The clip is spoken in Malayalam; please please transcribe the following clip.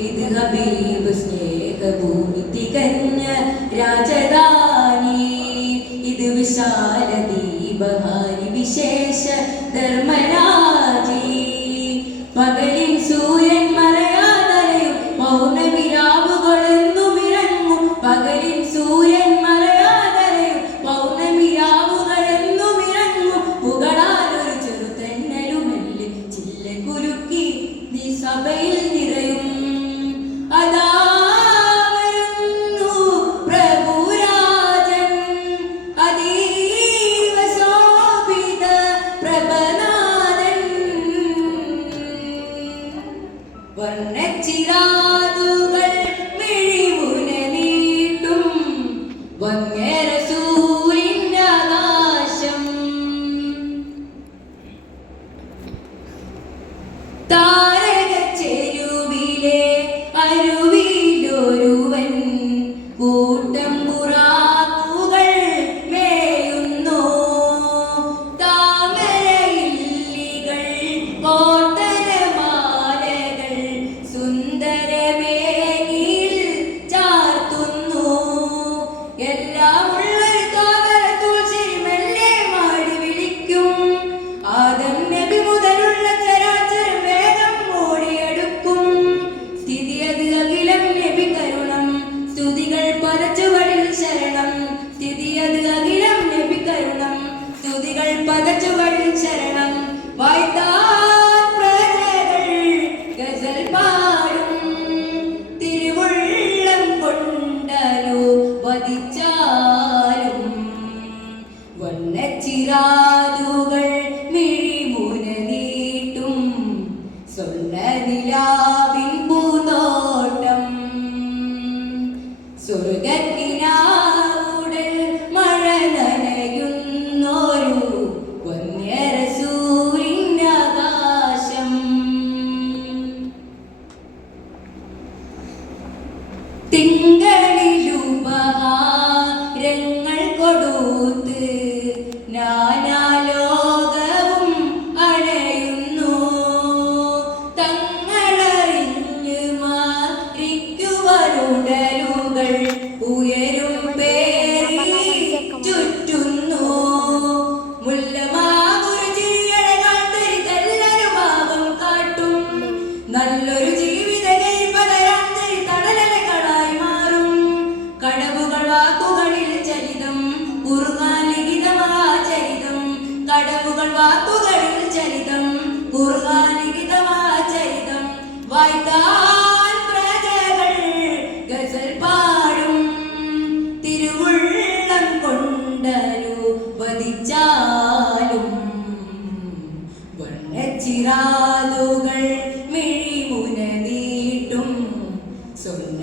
ഇത് ഹബീബ് സ്നേഹഭൂമി തികഞ്ഞ രാജധാനി ഇത് വിശാല ദീപഹാരി വിശേഷ ധർമ്മരാജി പകലിൻ സൂര്യൻ മറയാതലയും പൗർണമിരാവുകളെന്നും ഇറങ്ങും പകലിൻ സൂര്യൻ മറയാതലയും പൗർണമിരാവുകളെന്നും ഇറങ്ങും പുകളാലൊരു ചെറുതെന്നലുമെല്ല് ചില്ല കുരുക്കി നീ സഭയിൽ നിറയും അതാ വർണ്ണച്ചിരാതുകൾ മിഴിമുന നീട്ടും വങ്ങേര സൂര്യന്റെ ആകാശം താരകച്ചെരുവിലെ അരുവിലൊരുവൻ കൂട്ടം പുറാക്കുകൾ മേയുന്നു താമരയില്ലികൾ പദച്ചുവടിൽ ശരണം വായ്ത്താൽ പ്രജകൾ ഗസൽ പാടും തിരുവുള്ളം കൊണ്ടലോ വധിച്ചാലും വണ്ണച്ചിരാതുകൾ മിഴിമുന നീട്ടും സ്വർണ്ണനിലാവിൻ പൂന്തോട്ടം സ്വർഗത്തിനാവുടൽ മഴ നനയുന്നോരു ആകാശം തിങ്കളിലുപഹാരങ്ങൾ കൊടുത്ത് നാനാലോകവും അണയുന്നു തങ്ങളറിഞ്ഞ് മാറിക്കുവരുടലുകൾ ഉയരും പേരി ചുറ്റുന്നു നല്ലൊരു ജീവിത പലരാന്തരി തടലകളായി മാറും കടവുകൾ വാക്കുകളിൽ ചരിതം കുറുകാൻ ലിഖിതമാചരിതം കടവുകൾ വാക്കുകളിൽ ചരിതം കുറുകാൻ ലിഖിതമാചരിതം വായ്ത്താൽ പ്രജകൾ ഗസൽ പാടും തിരുവുള്ളം കൊണ്ടരു വധിച്ചാലും വർണ്ണച്ചിരാതുകൾ മിഴിമുന നീട്ടും സ്വർണ്ണ